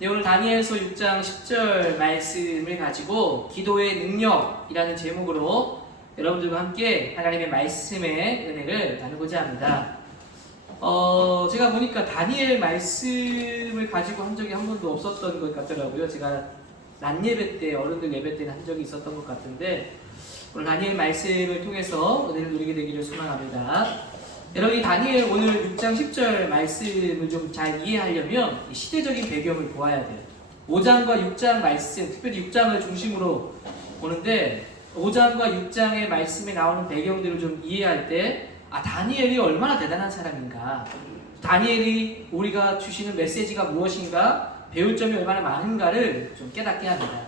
네, 오늘 다니엘서 6장 10절 말씀을 가지고 기도의 능력이라는 제목으로 여러분들과 함께 하나님의 말씀의 은혜를 나누고자 합니다. 제가 보니까 다니엘 말씀을 가지고 한 적이 한 번도 없었던 것 같더라고요. 제가 낮 예배 때, 어른들 예배 때는 한 적이 있었던 것 같은데 오늘 다니엘 말씀을 통해서 은혜를 누리게 되기를 소망합니다. 여러분, 이 다니엘 오늘 6장 10절 말씀을 좀 잘 이해하려면 시대적인 배경을 보아야 돼요. 5장과 6장 말씀, 특별히 6장을 중심으로 보는데 5장과 6장의 말씀에 나오는 배경들을 좀 이해할 때 다니엘이 얼마나 대단한 사람인가, 다니엘이 우리가 주시는 메시지가 무엇인가, 배울 점이 얼마나 많은가를 좀 깨닫게 합니다.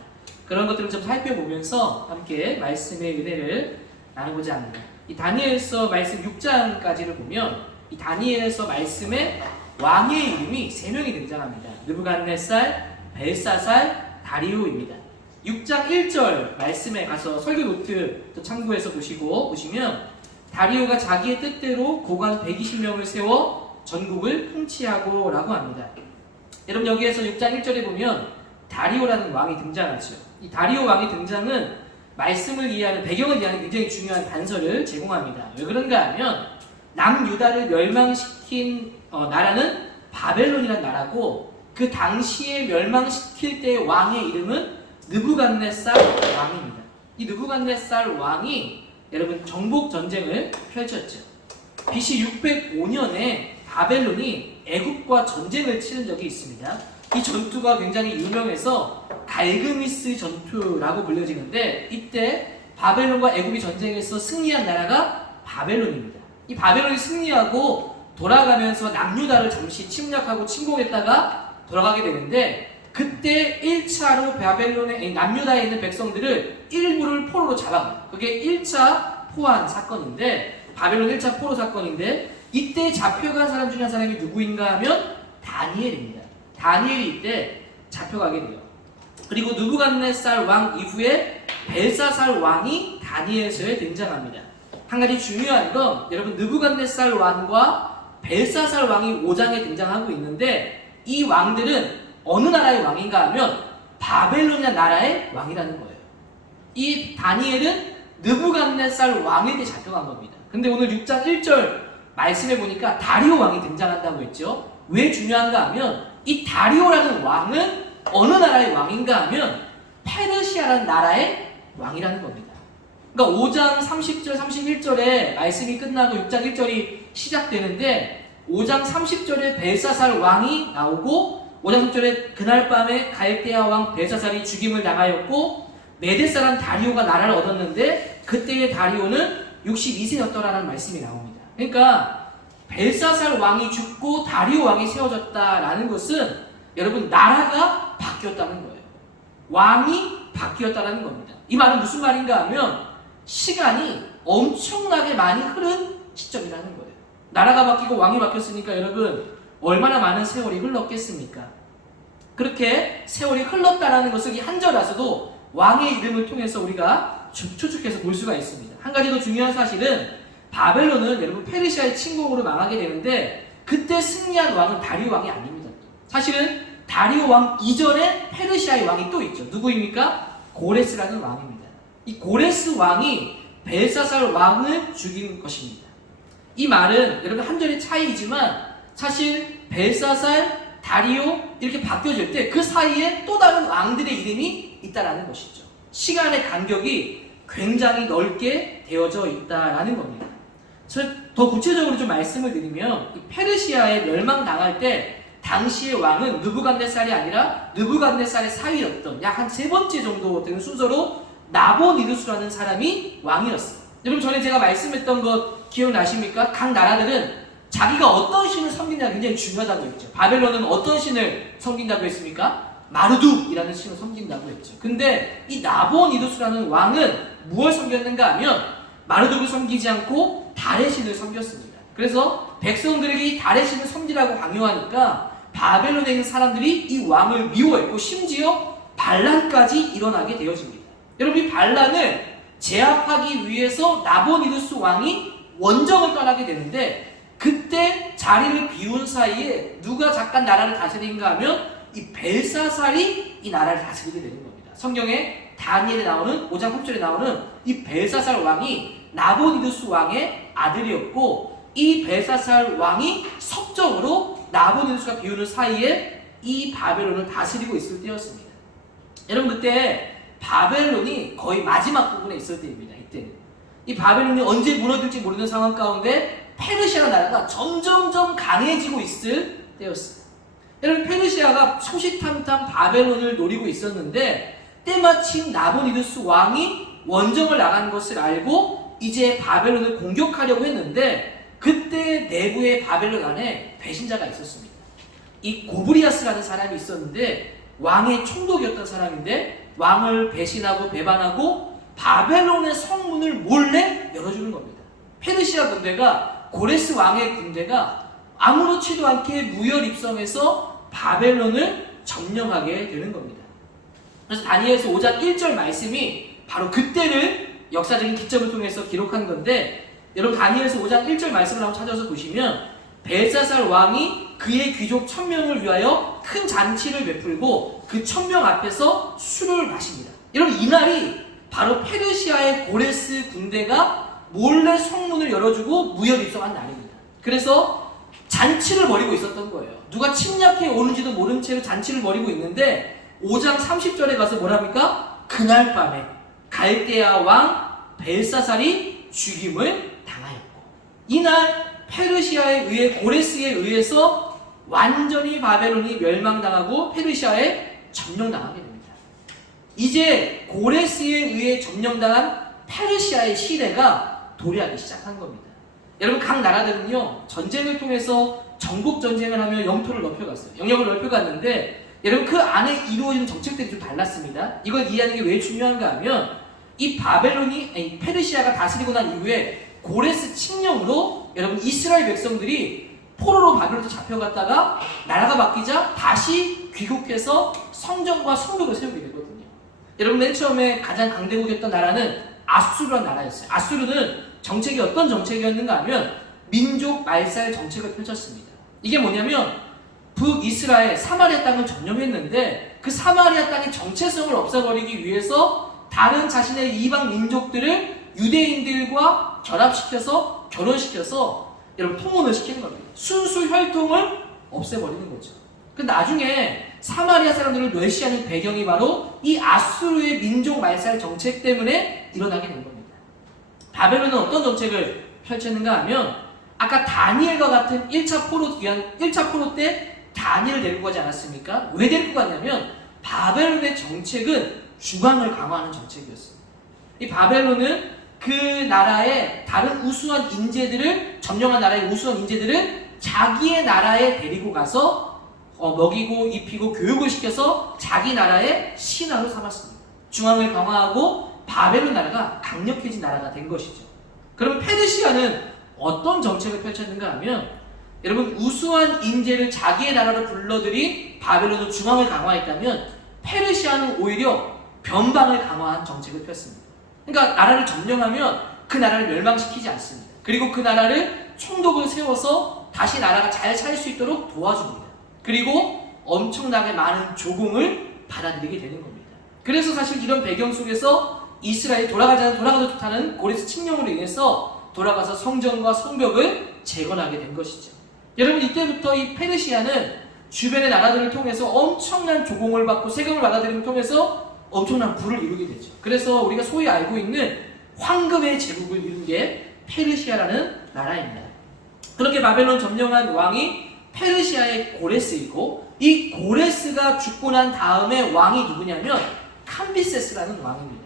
그런 것들을 좀 살펴보면서 함께 말씀의 은혜를 나누고자 합니다. 이 다니엘서 말씀 6장까지를 보면 이 다니엘서 말씀에 왕의 이름이 3명이 등장합니다. 느부갓네살, 벨사살, 다리오입니다. 6장 1절 말씀에 가서 설교 노트 참고해서 보시면 다리오가 자기의 뜻대로 고관 120명을 세워 전국을 통치하고 라고 합니다. 여러분, 여기에서 6장 1절에 보면 다리오라는 왕이 등장하죠. 이 다리오 왕의 등장은 말씀을 이해하는, 배경을 이해하는 굉장히 중요한 단서를 제공합니다. 왜 그런가 하면 남유다를 멸망시킨 나라는 바벨론이라는 나라고, 그 당시에 멸망시킬 때의 왕의 이름은 느부갓네살 왕입니다. 이 느부갓네살 왕이 여러분 정복 전쟁을 펼쳤죠. BC 605년에 바벨론이 애굽과 전쟁을 치른 적이 있습니다. 이 전투가 굉장히 유명해서 갈그미스 전투라고 불려지는데, 이때 바벨론과 애굽이 전쟁에서 승리한 나라가 바벨론입니다. 이 바벨론이 승리하고 돌아가면서 남유다를 잠시 침략하고 침공했다가 돌아가게 되는데, 그때 1차로 남유다에 있는 백성들을 일부를 포로로 잡아요. 그게 1차 포환 사건인데, 바벨론 1차 포로 사건인데, 이때 잡혀간 사람 중에 한 사람이 누구인가 하면 다니엘입니다. 다니엘이 이때 잡혀가게 돼요. 그리고 느부갓네살 왕 이후에 벨사살 왕이 다니엘서에 등장합니다. 한 가지 중요한 건, 여러분, 느부갓네살 왕과 벨사살 왕이 5장에 등장하고 있는데, 이 왕들은 어느 나라의 왕인가 하면 바벨론이라는 나라의 왕이라는 거예요. 이 다니엘은 느부갓네살 왕에게 잡혀간 겁니다. 근데 오늘 6장 1절 말씀해 보니까 다리오 왕이 등장한다고 했죠. 왜 중요한가 하면 이 다리오라는 왕은 어느 나라의 왕인가 하면 페르시아라는 나라의 왕이라는 겁니다. 그러니까 5장 30절 31절에 말씀이 끝나고 6장 1절이 시작되는데, 5장 30절에 벨사살 왕이 나오고 5장 10절에 그날 밤에 갈대아 왕 벨사살이 죽임을 당하였고 메대 사람 다리오가 나라를 얻었는데 그때의 다리오는 62세였더라는 말씀이 나옵니다. 그러니까 벨사살 왕이 죽고 다리오 왕이 세워졌다라는 것은 여러분, 나라가 바뀌었다는 거예요. 왕이 바뀌었다는 겁니다. 이 말은 무슨 말인가 하면 시간이 엄청나게 많이 흐른 시점이라는 거예요. 나라가 바뀌고 왕이 바뀌었으니까 여러분, 얼마나 많은 세월이 흘렀겠습니까? 그렇게 세월이 흘렀다는 것을 이 한 절에서도 왕의 이름을 통해서 우리가 추측해서 볼 수가 있습니다. 한 가지 더 중요한 사실은 바벨론은 여러분 페르시아의 침공으로 망하게 되는데, 그때 승리한 왕은 다리오 왕이 아닙니다. 사실은 다리오 왕 이전에 페르시아의 왕이 또 있죠. 누구입니까? 고레스라는 왕입니다. 이 고레스 왕이 벨사살 왕을 죽인 것입니다. 이 말은 여러분 한 절의 차이이지만 사실 벨사살, 다리오 이렇게 바뀌어질 때 그 사이에 또 다른 왕들의 이름이 있다라는 것이죠. 시간의 간격이 굉장히 넓게 되어져 있다라는 겁니다. 더 구체적으로 좀 말씀을 드리면, 페르시아에 멸망당할 때 당시의 왕은 느부갓네살이 아니라 느부갓네살의 사위였던 약 한 3번째 정도 되는 순서로 나보니두스라는 사람이 왕이었어요. 여러분, 전에 제가 말씀했던 것 기억나십니까? 각 나라들은 자기가 어떤 신을 섬긴다가 굉장히 중요하다고 했죠. 바벨론은 어떤 신을 섬긴다고 했습니까? 마르둑이라는 신을 섬긴다고 했죠. 근데 이 나보니두스라는 왕은 무엇을 섬겼는가 하면 마르둑을 섬기지 않고 달의 신을 섬겼습니다. 그래서 백성들에게 이 달의 신을 섬기라고 강요하니까 바벨론에 있는 사람들이 이 왕을 미워했고 심지어 반란까지 일어나게 되어집니다. 여러분, 이 반란을 제압하기 위해서 나보니두스 왕이 원정을 떠나게 되는데, 그때 자리를 비운 사이에 누가 잠깐 나라를 다스린가 하면 이 벨사살이 이 나라를 다스리게 되는 겁니다. 성경에 다니엘에 나오는 5장 3절에 나오는 이 벨사살 왕이 나보니두스 왕의 아들이었고, 이 벨사살 왕이 석정으로 나보니두스가 비우는 사이에 이 바벨론을 다스리고 있을 때였습니다. 여러분, 그때 바벨론이 거의 마지막 부분에 있을 때입니다. 이때는 이 바벨론이 언제 무너질지 모르는 상황 가운데 페르시아 나라가 점점점 강해지고 있을 때였어요. 여러분, 페르시아가 소시탐탐 바벨론을 노리고 있었는데 때마침 나보니두스 왕이 원정을 나간 것을 알고 이제 바벨론을 공격하려고 했는데, 그때 내부의 바벨론 안에 배신자가 있었습니다. 이 고브리아스라는 사람이 있었는데 왕의 총독이었던 사람인데, 왕을 배신하고 배반하고 바벨론의 성문을 몰래 열어주는 겁니다. 페르시아 군대가, 고레스 왕의 군대가 아무렇지도 않게 무혈 입성해서 바벨론을 점령하게 되는 겁니다. 그래서 다니엘서 5장 1절 말씀이 바로 그때를 역사적인 기점을 통해서 기록한 건데, 여러분 다니엘서 5장 1절 말씀을 한번 찾아서 보시면 벨사살 왕이 그의 귀족 1000명을 위하여 큰 잔치를 베풀고 그 1000명 앞에서 술을 마십니다. 여러분, 이날이 바로 페르시아의 고레스 군대가 몰래 성문을 열어주고 무혈 입성한 날입니다. 그래서 잔치를 벌이고 있었던 거예요. 누가 침략해 오는지도 모른 채로 잔치를 벌이고 있는데 5장 30절에 가서 뭐랍니까? 그날 밤에 갈대아 왕 벨사살이 죽임을 당하였고, 이날 페르시아에 의해, 고레스에 의해서 완전히 바벨론이 멸망당하고 페르시아에 점령당하게 됩니다. 이제 고레스에 의해 점령당한 페르시아의 시대가 도래하기 시작한 겁니다. 여러분, 각 나라들은요 전쟁을 통해서 전국 전쟁을 하며 영토를 넓혀갔어요. 영역을 넓혀갔는데, 여러분 그 안에 이루어지는 정책들이 좀 달랐습니다. 이걸 이해하는 게 왜 중요한가 하면, 이 페르시아가 다스리고 난 이후에 고레스 칙령으로 여러분 이스라엘 백성들이 포로로 바벨론에 잡혀갔다가 나라가 바뀌자 다시 귀국해서 성전과 성벽을 세우게 되거든요. 여러분, 맨 처음에 가장 강대국이었던 나라는 아수르라는 나라였어요. 아수르는 정책이 어떤 정책이었는가 하면 민족 말살 정책을 펼쳤습니다. 이게 뭐냐면 북이스라엘 사마리아 땅을 점령했는데 그 사마리아 땅의 정체성을 없애버리기 위해서 다른 자신의 이방 민족들을 유대인들과 결합시켜서 결혼시켜서 여러분 통혼을 시키는 겁니다. 순수 혈통을 없애버리는 거죠. 그 나중에 사마리아 사람들을 멸시하는 배경이 바로 이 아수르의 민족 말살 정책 때문에 일어나게 된 겁니다. 바벨론은 어떤 정책을 펼쳤는가 하면, 아까 다니엘과 같은 1차 포로 때 다니엘을 데리고 가지 않았습니까? 왜 데리고 갔냐면 바벨론의 정책은 주광을 강화하는 정책이었습니다. 이 바벨론은 그 나라의 다른 우수한 인재들을, 점령한 나라의 우수한 인재들을 자기의 나라에 데리고 가서 먹이고 입히고 교육을 시켜서 자기 나라의 신하로 삼았습니다. 중앙을 강화하고 바벨론 나라가 강력해진 나라가 된 것이죠. 그럼 페르시아는 어떤 정책을 펼쳤는가 하면, 여러분 우수한 인재를 자기의 나라로 불러들인 바벨론은 중앙을 강화했다면 페르시아는 오히려 변방을 강화한 정책을 폈습니다. 그러니까 나라를 점령하면 그 나라를 멸망시키지 않습니다. 그리고 그 나라를 총독을 세워서 다시 나라가 잘 살 수 있도록 도와줍니다. 그리고 엄청나게 많은 조공을 받아들이게 되는 겁니다. 그래서 사실 이런 배경 속에서 이스라엘이 돌아가도 좋다는 고레스 칙령으로 인해서 돌아가서 성전과 성벽을 재건하게 된 것이죠. 여러분, 이때부터 이 페르시아는 주변의 나라들을 통해서 엄청난 조공을 받고 세금을 받아들임을 통해서 엄청난 부를 이루게 되죠. 그래서 우리가 소위 알고 있는 황금의 제국을 이룬 게 페르시아라는 나라입니다. 그렇게 바벨론 점령한 왕이 페르시아의 고레스이고, 이 고레스가 죽고 난 다음에 왕이 누구냐면 캄비세스라는 왕입니다.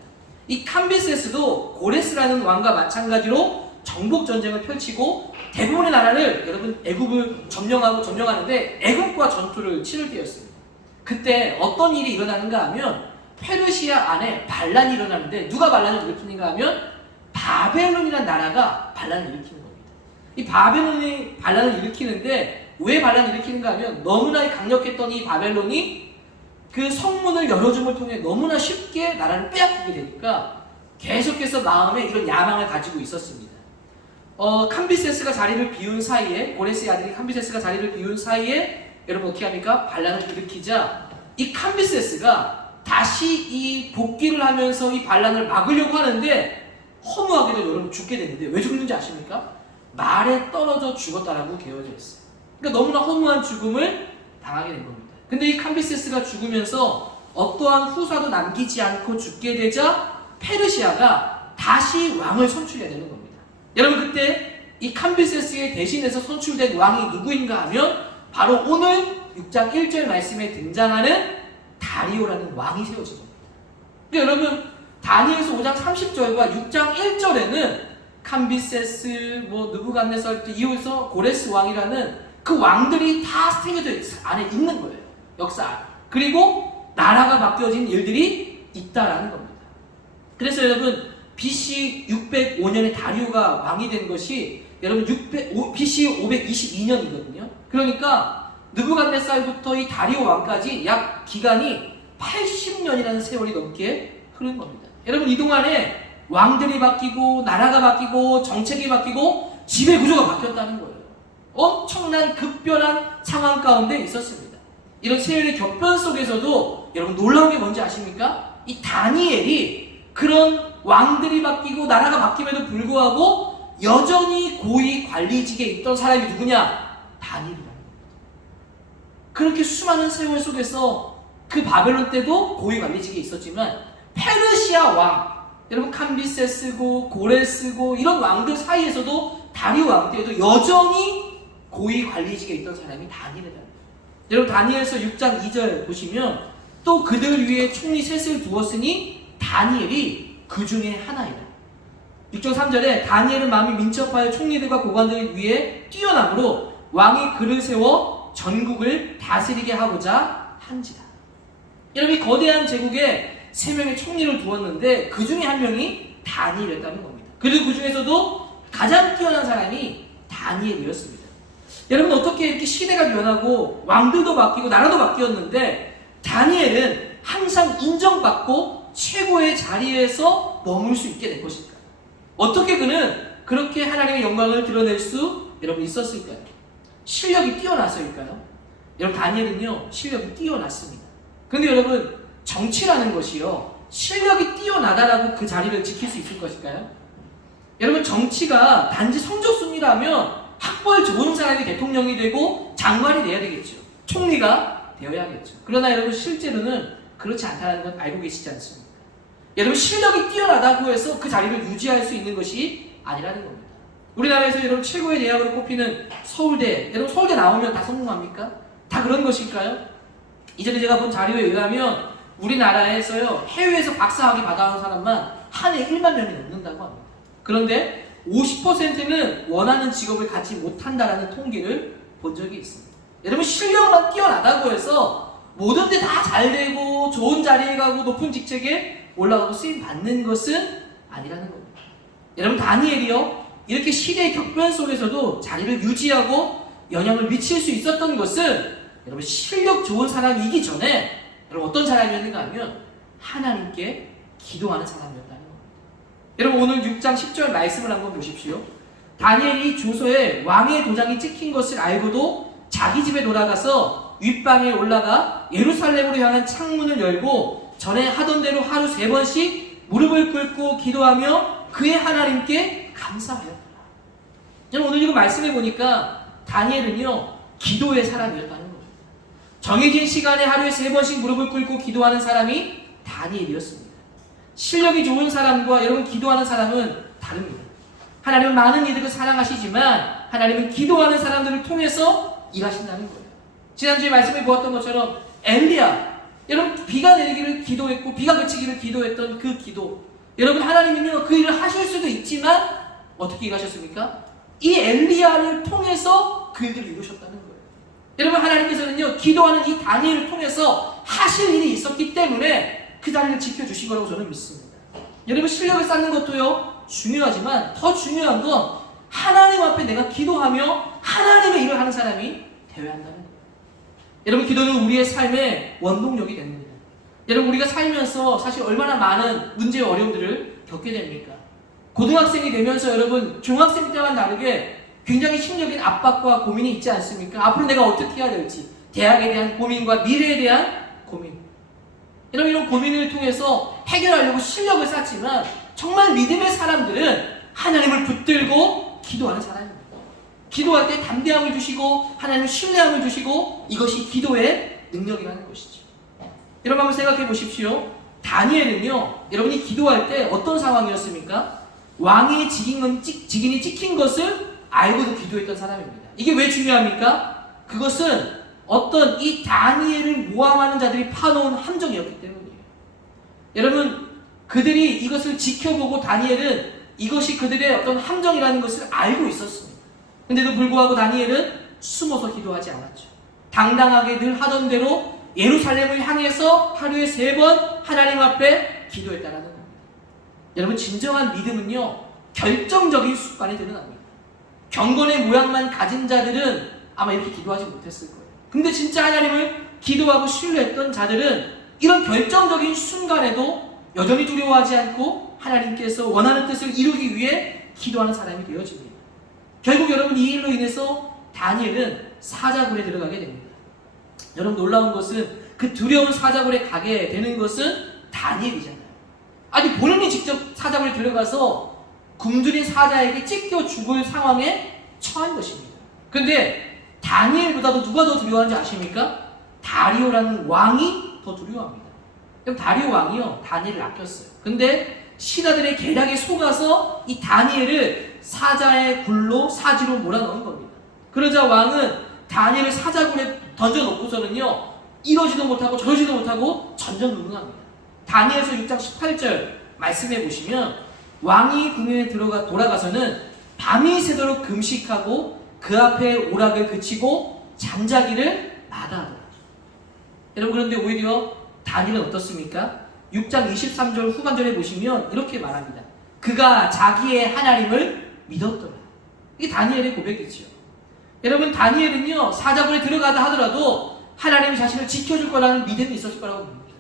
이 캄비세스도 고레스라는 왕과 마찬가지로 정복 전쟁을 펼치고 대부분의 나라를, 여러분 애굽을 점령하는데 애굽과 전투를 치를 때였습니다. 그때 어떤 일이 일어나는가 하면 페르시아 안에 반란이 일어나는데, 누가 반란을 일으키는가 하면 바벨론이라는 나라가 반란을 일으키는 겁니다. 이 바벨론이 반란을 일으키는데 왜 반란을 일으키는가 하면, 너무나 강력했던 이 바벨론이 그 성문을 열어줌을 통해 너무나 쉽게 나라를 빼앗기게 되니까 계속해서 마음에 이런 야망을 가지고 있었습니다. 캄비세스가 자리를 비운 사이에, 고레스의 아들이 캄비세스가 자리를 비운 사이에 여러분 어떻게 합니까? 반란을 일으키자 이 캄비세스가 다시 이 복귀를 하면서 이 반란을 막으려고 하는데 허무하게도 여러분 죽게 되는데 왜 죽는지 아십니까? 말에 떨어져 죽었다라고 기여져 있어요. 그러니까 너무나 허무한 죽음을 당하게 된 겁니다. 근데 이 캄비세스가 죽으면서 어떠한 후사도 남기지 않고 죽게 되자 페르시아가 다시 왕을 선출해야 되는 겁니다. 여러분 그때 이 캄비세스에 대신해서 선출된 왕이 누구인가 하면 바로 오늘 6장 1절 말씀에 등장하는 다리오라는 왕이 세워진 겁니다. 그러니까 여러분 다니엘서 5장 30절과 6장 1절에는 캄비세스, 느부갓네살 이후에서 고레스 왕이라는 그 왕들이 다 스팅해져 안에 있는 거예요. 역사 안에. 그리고 나라가 바뀌어진 일들이 있다라는 겁니다. 그래서 여러분 BC 605년에 다리오가 왕이 된 것이 여러분 BC 522년이거든요. 그러니까 느부갓네살부터 이 다리오 왕까지 약 기간이 80년이라는 세월이 넘게 흐른 겁니다. 여러분 이 동안에 왕들이 바뀌고 나라가 바뀌고 정책이 바뀌고 지배 구조가 바뀌었다는 거예요. 엄청난 급변한 상황 가운데 있었습니다. 이런 세월의 격변 속에서도 여러분 놀라운 게 뭔지 아십니까? 이 다니엘이 그런 왕들이 바뀌고 나라가 바뀜에도 불구하고 여전히 고위 관리직에 있던 사람이 누구냐? 다니엘이라는 겁니다. 그렇게 수많은 세월 속에서 그 바벨론 때도 고위 관리직에 있었지만 페르시아 왕, 여러분 캄비세스고 고레스고 이런 왕들 사이에서도 다리오 왕 때에도 여전히 고위 관리직에 있던 사람이 다니엘이다. 여러분 다니엘서 6장 2절 보시면 또 그들 위에 총리 셋을 두었으니 다니엘이 그 중에 하나이다. 6장 3절에 다니엘은 마음이 민첩하여 총리들과 고관들 위에 뛰어남으로 왕이 그를 세워 전국을 다스리게 하고자 한지라. 여러분 이 거대한 제국에 3명의 총리를 두었는데 그 중에 한 명이 다니엘이었다는 겁니다. 그리고 그 중에서도 가장 뛰어난 사람이 다니엘이었습니다. 여러분 어떻게 이렇게 시대가 변하고 왕들도 바뀌고 나라도 바뀌었는데 다니엘은 항상 인정받고 최고의 자리에서 머물 수 있게 된 것일까? 어떻게 그는 그렇게 하나님의 영광을 드러낼 수 여러분 있었을까요? 실력이 뛰어나서일까요? 여러분 다니엘은요 실력이 뛰어났습니다. 근데 여러분 정치라는 것이요 실력이 뛰어나다라고 그 자리를 지킬 수 있을 것일까요? 여러분 정치가 단지 성적순이라면 학벌 좋은 사람이 대통령이 되고 장관이 돼야 되겠죠. 총리가 되어야겠죠. 그러나 여러분 실제로는 그렇지 않다는 건 알고 계시지 않습니까? 여러분 실력이 뛰어나다고 해서 그 자리를 유지할 수 있는 것이 아니라는 겁니다. 우리나라에서 여러분 최고의 대학으로 꼽히는 서울대, 여러분 서울대 나오면 다 성공합니까? 다 그런 것일까요? 이전에 제가 본 자료에 의하면 우리나라에서요 해외에서 박사학위 받아온 사람만 한 해 1만 명이 넘는다고 합니다. 그런데 50%는 원하는 직업을 갖지 못한다라는 통계를 본 적이 있습니다. 여러분 실력만 뛰어나다고 해서 모든 데 다 잘 되고 좋은 자리에 가고 높은 직책에 올라가고 쓰임 받는 것은 아니라는 겁니다. 여러분 다니엘이요 이렇게 시대의 격변 속에서도 자리를 유지하고 영향을 미칠 수 있었던 것은 여러분 실력 좋은 사람이기 전에 여러분 어떤 사람이었는가 하면 하나님께 기도하는 사람이었다는 겁니다. 여러분 오늘 6장 10절 말씀을 한번 보십시오. 다니엘이 조서에 왕의 도장이 찍힌 것을 알고도 자기 집에 돌아가서 윗방에 올라가 예루살렘으로 향한 창문을 열고 전에 하던 대로 하루 3번씩 무릎을 꿇고 기도하며 그의 하나님께 감사하였다. 여러분 오늘 이거 말씀해 보니까 다니엘은요 기도의 사람이었다는 겁니다. 정해진 시간에 하루에 3번씩 무릎을 꿇고 기도하는 사람이 다니엘이었습니다. 실력이 좋은 사람과 여러분 기도하는 사람은 다릅니다. 하나님은 많은 이들을 사랑하시지만 하나님은 기도하는 사람들을 통해서 일하신다는 거예요. 지난주에 말씀해 보았던 것처럼 엘리야, 여러분 비가 내리기를 기도했고 비가 그치기를 기도했던 그 기도, 여러분 하나님은요 그 일을 하실 수도 있지만 어떻게 일하셨습니까? 이 엘리야를 통해서 그 일들을 이루셨다는 거예요. 여러분 하나님께서는요 기도하는 이 다니엘을 통해서 하실 일이 있었기 때문에 그 자리를 지켜주신 거라고 저는 믿습니다. 여러분 실력을 쌓는 것도요 중요하지만 더 중요한 건 하나님 앞에 내가 기도하며 하나님의 일을 하는 사람이 되어야 한다는 거예요. 여러분 기도는 우리의 삶의 원동력이 됩니다. 여러분 우리가 살면서 사실 얼마나 많은 문제와 어려움들을 겪게 됩니까? 고등학생이 되면서 여러분 중학생 때와는 다르게 굉장히 심적인 압박과 고민이 있지 않습니까? 앞으로 내가 어떻게 해야 될지, 대학에 대한 고민과 미래에 대한 고민. 이런 고민을 통해서 해결하려고 실력을 쌓지만 정말 믿음의 사람들은 하나님을 붙들고 기도하는 사람입니다. 기도할 때 담대함을 주시고 하나님을 신뢰함을 주시고 이것이 기도의 능력이라는 것이죠. 여러분 한번 생각해 보십시오. 다니엘은요, 여러분이 기도할 때 어떤 상황이었습니까? 왕의 직인이 찍힌 것을 알고도 기도했던 사람입니다. 이게 왜 중요합니까? 그것은 어떤 이 다니엘을 모함하는 자들이 파놓은 함정이었기 때문이에요. 여러분, 그들이 이것을 지켜보고 다니엘은 이것이 그들의 어떤 함정이라는 것을 알고 있었습니다. 근데도 불구하고 다니엘은 숨어서 기도하지 않았죠. 당당하게 늘 하던 대로 예루살렘을 향해서 하루에 3번 하나님 앞에 기도했다라는 겁니다. 여러분, 진정한 믿음은요, 결정적인 순간에 드러납니다. 경건의 모양만 가진 자들은 아마 이렇게 기도하지 못했을 거예요. 근데 진짜 하나님을 기도하고 신뢰했던 자들은 이런 결정적인 순간에도 여전히 두려워하지 않고 하나님께서 원하는 뜻을 이루기 위해 기도하는 사람이 되어집니다. 결국 여러분, 이 일로 인해서 다니엘은 사자굴에 들어가게 됩니다. 여러분, 놀라운 것은 그 두려운 사자굴에 가게 되는 것은 다니엘이잖아요. 아니, 본인이 직접 사자굴에 들어가서 굶주린 사자에게 찢겨 죽을 상황에 처한 것입니다. 근데 다니엘보다도 누가 더 두려워하는지 아십니까? 다리오라는 왕이 더 두려워합니다. 그럼 다리오 왕이요, 다니엘을 아꼈어요. 근데 신하들의 계략에 속아서 이 다니엘을 사자의 굴로 사지로 몰아넣은 겁니다. 그러자 왕은 다니엘을 사자굴에 던져놓고서는요, 이러지도 못하고 저러지도 못하고 전전긍긍합니다. 다니엘서 6장 18절 말씀해 보시면 왕이 궁에 돌아가서는 밤이 새도록 금식하고 그 앞에 오락을 그치고 잠자기를 마다하더라. 여러분, 그런데 오히려 다니엘은 어떻습니까? 6장 23절 후반절에 보시면 이렇게 말합니다. 그가 자기의 하나님을 믿었더라. 이게 다니엘의 고백이죠. 여러분, 다니엘은요, 사자굴에 들어가다 하더라도 하나님이 자신을 지켜줄 거라는 믿음이 있었을 거라고 봅니다.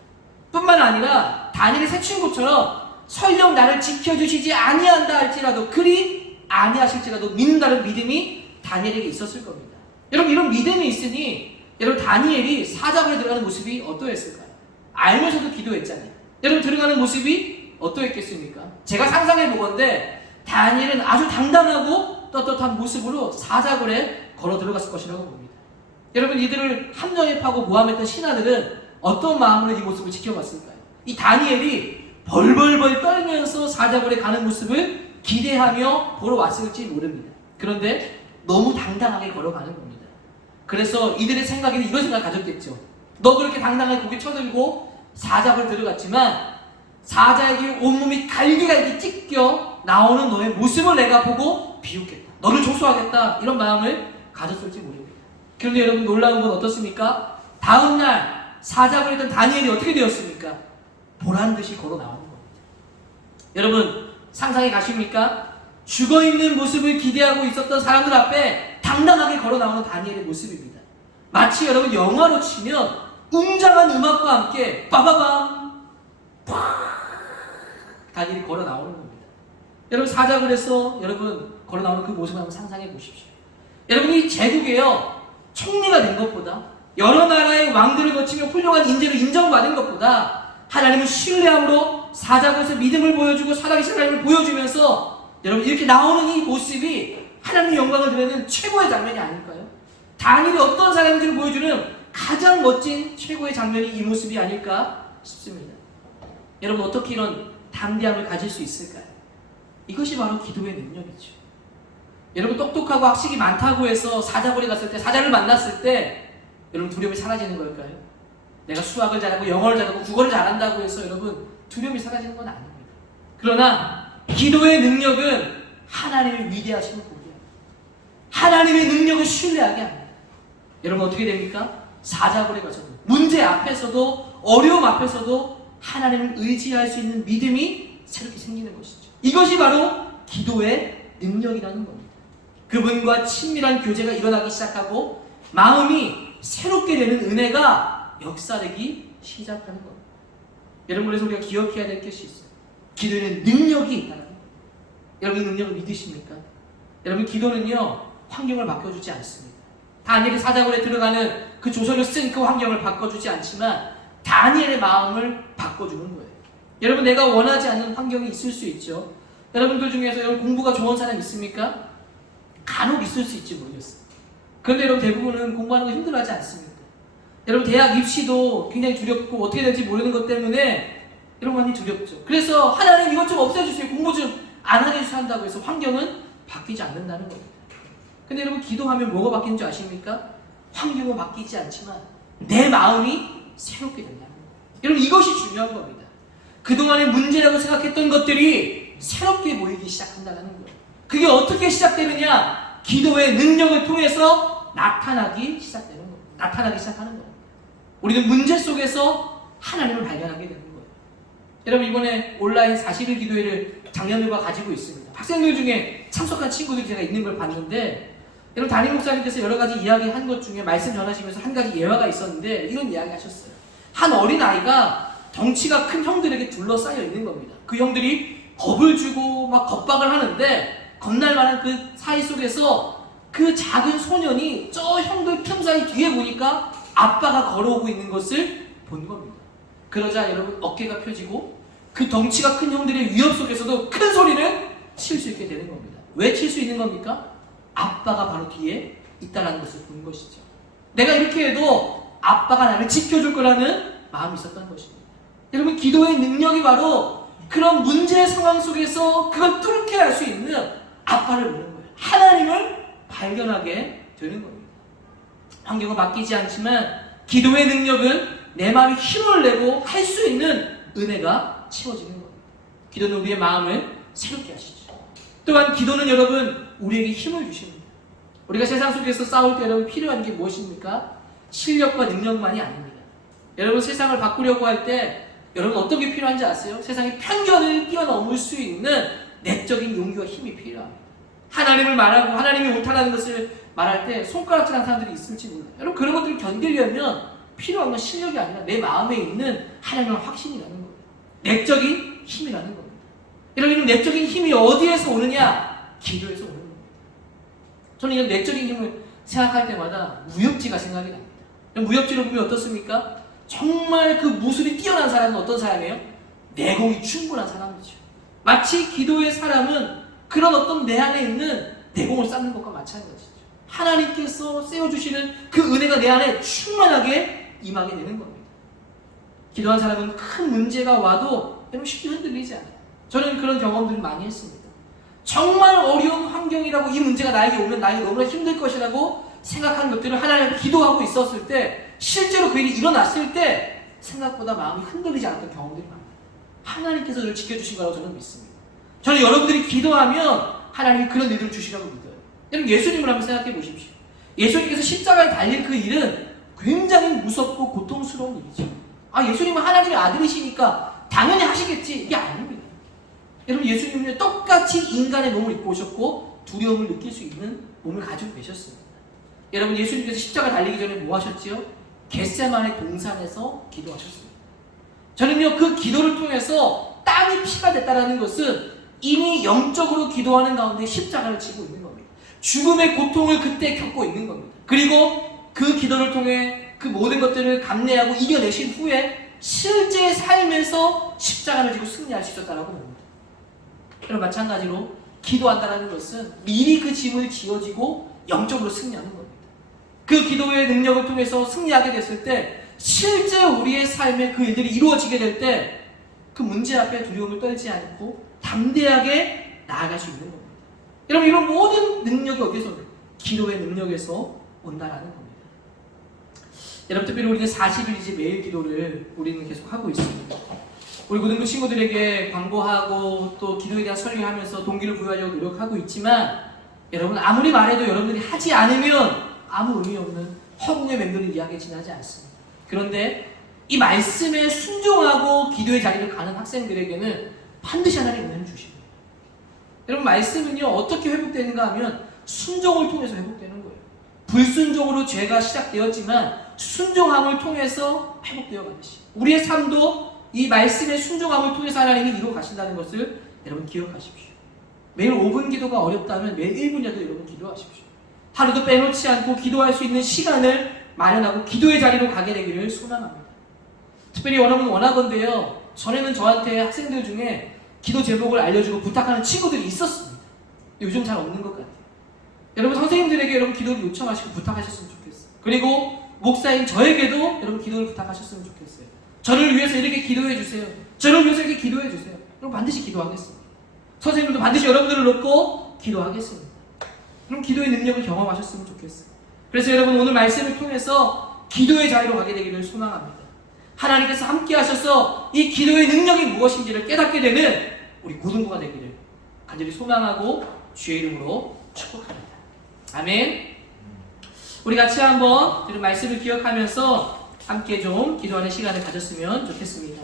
뿐만 아니라 다니엘의 새 친구처럼 설령 나를 지켜주시지 아니한다 할지라도 그리 아니하실지라도 믿는다는 믿음이 다니엘에게 있었을 겁니다. 여러분, 이런 믿음이 있으니 여러분, 다니엘이 사자굴에 들어가는 모습이 어떠했을까요? 알면서도 기도했잖아요. 여러분, 들어가는 모습이 어떠했겠습니까? 제가 상상해 보건데 다니엘은 아주 당당하고 떳떳한 모습으로 사자굴에 걸어 들어갔을 것이라고 봅니다. 여러분, 이들을 함정에 파고 모함했던 신하들은 어떤 마음으로 이 모습을 지켜봤을까요? 이 다니엘이 벌벌벌 떨면서 사자굴에 가는 모습을 기대하며 보러 왔을지 모릅니다. 그런데 너무 당당하게 걸어가는 겁니다. 그래서 이들의 생각에는 이런 생각을 가졌겠죠. 너 그렇게 당당하게 고개 쳐들고 사자굴에 들어갔지만 사자에게 온몸이 갈기갈기 찢겨 나오는 너의 모습을 내가 보고 비웃겠다. 너를 조소하겠다. 이런 마음을 가졌을지 모릅니다. 그런데 여러분, 놀라운 건 어떻습니까? 다음날 사자굴에 있던 다니엘이 어떻게 되었습니까? 보란듯이 걸어 나오는 겁니다. 여러분, 상상해 가십니까? 죽어있는 모습을 기대하고 있었던 사람들 앞에 당당하게 걸어 나오는 다니엘의 모습입니다. 마치 여러분, 영화로 치면 웅장한 음악과 함께 빠바밤 다니엘이 걸어 나오는 겁니다. 여러분, 사자굴에서 여러분 걸어 나오는 그 모습을 한번 상상해 보십시오. 여러분, 이 제국에요, 총리가 된 것보다 여러 나라의 왕들을 거치며 훌륭한 인재로 인정받은 것보다 하나님을 신뢰함으로 사자굴에서 믿음을 보여주고 살아계신 하나님을 보여주면서 여러분, 이렇게 나오는 이 모습이 하나님의 영광을 드러내는 최고의 장면이 아닐까요? 다니엘이 어떤 사람인지를 보여주는 가장 멋진 최고의 장면이 이 모습이 아닐까 싶습니다. 여러분, 어떻게 이런 담대함을 가질 수 있을까요? 이것이 바로 기도의 능력이죠. 여러분, 똑똑하고 학식이 많다고 해서 사자굴에 갔을 때, 사자를 만났을 때 여러분, 두려움이 사라지는 걸까요? 내가 수학을 잘하고 영어를 잘하고 국어를 잘한다고 해서 여러분, 두려움이 사라지는 건 아닙니다. 그러나 기도의 능력은 하나님의 위대하심을 보게 합니다. 하나님의 능력을 신뢰하게 합니다. 여러분, 어떻게 됩니까? 사자굴에 가서도, 문제 앞에서도, 어려움 앞에서도 하나님을 의지할 수 있는 믿음이 새롭게 생기는 것이죠. 이것이 바로 기도의 능력이라는 겁니다. 그분과 친밀한 교제가 일어나기 시작하고 마음이 새롭게 되는 은혜가 역사되기 시작하는 겁니다. 여러분, 그래서 우리가 기억해야 될 것이 있어요. 기도에는 능력이 있다는 거예요. 여러분, 이 능력을 믿으십니까? 여러분, 기도는요, 환경을 바꿔주지 않습니다. 다니엘이 사자굴에 들어가는 그 그 조서를 쓴 그 환경을 바꿔주지 않지만 다니엘의 마음을 바꿔주는 거예요. 여러분, 내가 원하지 않는 환경이 있을 수 있죠. 여러분들 중에서 여러분 공부가 좋은 사람 있습니까? 간혹 있을 수 있지 모르겠어요. 그런데 여러분 대부분은 공부하는 거 힘들어하지 않습니다. 여러분 대학 입시도 굉장히 두렵고 어떻게 될지 모르는 것 때문에 여러분 많이 두렵죠. 그래서 하나님 이것 좀 없애주세요. 공부 좀 안 하게 해주세요 한다고 해서 환경은 바뀌지 않는다는 겁니다. 근데 여러분 기도하면 뭐가 바뀌는 줄 아십니까? 환경은 바뀌지 않지만 내 마음이 새롭게 된다는 거예요. 여러분 이것이 중요한 겁니다. 그동안의 문제라고 생각했던 것들이 새롭게 보이기 시작한다는 거예요. 그게 어떻게 시작되느냐? 기도의 능력을 통해서 나타나기 시작하는 거예요. 우리는 문제 속에서 하나님을 발견하게 되는 거예요. 여러분 이번에 온라인 40일 기도회를 작년들과 가지고 있습니다. 학생들 중에 참석한 친구들이 제가 있는 걸 봤는데 여러분 담임 목사님께서 여러 가지 이야기한 것 중에 말씀 전하시면서 한 가지 예화가 있었는데 이런 이야기 하셨어요. 한 어린아이가 덩치가 큰 형들에게 둘러싸여 있는 겁니다. 그 형들이 겁을 주고 막 겁박을 하는데 겁날 만한 그 사이 속에서 그 작은 소년이 저 형들 틈 사이 뒤에 보니까 아빠가 걸어오고 있는 것을 본 겁니다. 그러자 여러분 어깨가 펴지고 그 덩치가 큰 형들의 위협 속에서도 큰 소리를 칠 수 있게 되는 겁니다. 왜 칠 수 있는 겁니까? 아빠가 바로 뒤에 있다는 것을 본 것이죠. 내가 이렇게 해도 아빠가 나를 지켜줄 거라는 마음이 있었던 것입니다. 여러분 기도의 능력이 바로 그런 문제의 상황 속에서 그걸 뚫게 할 수 있는 아빠를 보는 거예요. 하나님을 발견하게 되는 겁니다. 환경은 바뀌지 않지만 기도의 능력은 내 마음에 힘을 내고 할 수 있는 은혜가 채워지는 겁니다. 기도는 우리의 마음을 새롭게 하시죠. 또한 기도는 여러분 우리에게 힘을 주십니다. 우리가 세상 속에서 싸울 때 여러분 필요한 게 무엇입니까? 실력과 능력만이 아닙니다. 여러분 세상을 바꾸려고 할 때 여러분 어떤 게 필요한지 아세요? 세상의 편견을 뛰어넘을 수 있는 내적인 용기와 힘이 필요합니다. 하나님을 말하고 하나님이 옳다는 것을 말할 때 손가락질하는 사람들이 있을지 몰라요. 여러분 그런 것들을 견디려면 필요한 건 실력이 아니라 내 마음에 있는 하나님의 확신이라는 거예요. 내적인 힘이라는 겁니다. 여러분 내적인 힘이 어디에서 오느냐? 기도에서 오는 겁니다. 저는 이런 내적인 힘을 생각할 때마다 무협지가 생각이 납니다. 무협지를 보면 어떻습니까? 정말 그 무술이 뛰어난 사람은 어떤 사람이에요? 내공이 충분한 사람이죠. 마치 기도의 사람은 그런 어떤 내 안에 있는 내공을 쌓는 것과 마찬가지죠. 하나님께서 세워주시는 그 은혜가 내 안에 충만하게 임하게 되는 겁니다. 기도한 사람은 큰 문제가 와도 쉽게 흔들리지 않아요. 저는 그런 경험들을 많이 했습니다. 정말 어려운 환경이라고 이 문제가 나에게 오면 나에게 너무나 힘들 것이라고 생각한 것들을 하나님께 기도하고 있었을 때 실제로 그 일이 일어났을 때 생각보다 마음이 흔들리지 않았던 경험들이 많아요. 하나님께서 저를 지켜주신 거라고 저는 믿습니다. 저는 여러분들이 기도하면 하나님이 그런 일들을 주시라고 믿어요. 여러분 예수님을 한번 생각해 보십시오. 예수님께서 십자가에 달린 그 일은 굉장히 무섭고 고통스러운 일이죠. 예수님은 하나님의 아들이시니까 당연히 하시겠지. 이게 아닙니다. 여러분 예수님은 똑같이 인간의 몸을 입고 오셨고 두려움을 느낄 수 있는 몸을 가지고 계셨습니다. 여러분 예수님께서 십자가 달리기 전에 뭐 하셨지요? 겟세마네 동산에서 기도하셨습니다. 저는요 그 기도를 통해서 땀이 피가 됐다는 것은 이미 영적으로 기도하는 가운데 십자가를 지고 있는 겁니다. 죽음의 고통을 그때 겪고 있는 겁니다. 그리고 그 기도를 통해 그 모든 것들을 감내하고 이겨내신 후에 실제 삶에서 십자가를 지고 승리할 수 있었다라고 봅니다. 그럼 마찬가지로 기도한다는 것은 미리 그 짐을 지어지고 영적으로 승리하는 겁니다. 그 기도의 능력을 통해서 승리하게 됐을 때 실제 우리의 삶에 그 일들이 이루어지게 될 때 그 문제 앞에 두려움을 떨지 않고 담대하게 나아갈 수 있는 겁니다. 여러분 이런 모든 능력이 어디서 오나요? 기도의 능력에서 온다라는 겁니다. 여러분 특별히 우리는 40일 이제 매일 기도를 우리는 계속 하고 있습니다. 우리 고등부 친구들에게 광고하고 또 기도에 대한 설교하면서 동기를 부여하려고 노력하고 있지만 여러분 아무리 말해도 여러분들이 하지 않으면 아무 의미 없는 허공에 맴도는 이야기에 지나지 않습니다. 그런데 이 말씀에 순종하고 기도의 자리를 가는 학생들에게는 반드시 하나님 은혜를 주십니다. 여러분 말씀은요 어떻게 회복되는가 하면 순종을 통해서 회복되는 거예요. 불순종으로 죄가 시작되었지만 순종함을 통해서 회복되어 가듯이 우리의 삶도 이 말씀의 순종함을 통해서 하나님이 이루어 가신다는 것을 여러분 기억하십시오. 매일 5분 기도가 어렵다면 매일 1분이라도 여러분 기도하십시오. 하루도 빼놓지 않고 기도할 수 있는 시간을 마련하고 기도의 자리로 가게 되기를 소망합니다. 특별히 여러분 원하건대요. 전에는 저한테 학생들 중에 기도 제목을 알려주고 부탁하는 친구들이 있었습니다. 요즘 잘 없는 것 같아요. 여러분 선생님들에게 여러분 기도를 요청하시고 부탁하셨으면 좋겠어요. 그리고 목사인 저에게도 여러분 기도를 부탁하셨으면 좋겠어요. 저를 위해서 이렇게 기도해 주세요. 저를 위해서 이렇게 기도해 주세요. 그럼 반드시 기도하겠습니다. 선생님도 반드시 여러분들을 놓고 기도하겠습니다. 그럼 기도의 능력을 경험하셨으면 좋겠어요. 그래서 여러분 오늘 말씀을 통해서 기도의 자리로 가게 되기를 소망합니다. 하나님께서 함께 하셔서 이 기도의 능력이 무엇인지를 깨닫게 되는 우리 고등부가 되기를 간절히 소망하고 주의 이름으로 축복합니다. 아멘. 우리 같이 한번 들은 말씀을 기억하면서 함께 좀 기도하는 시간을 가졌으면 좋겠습니다.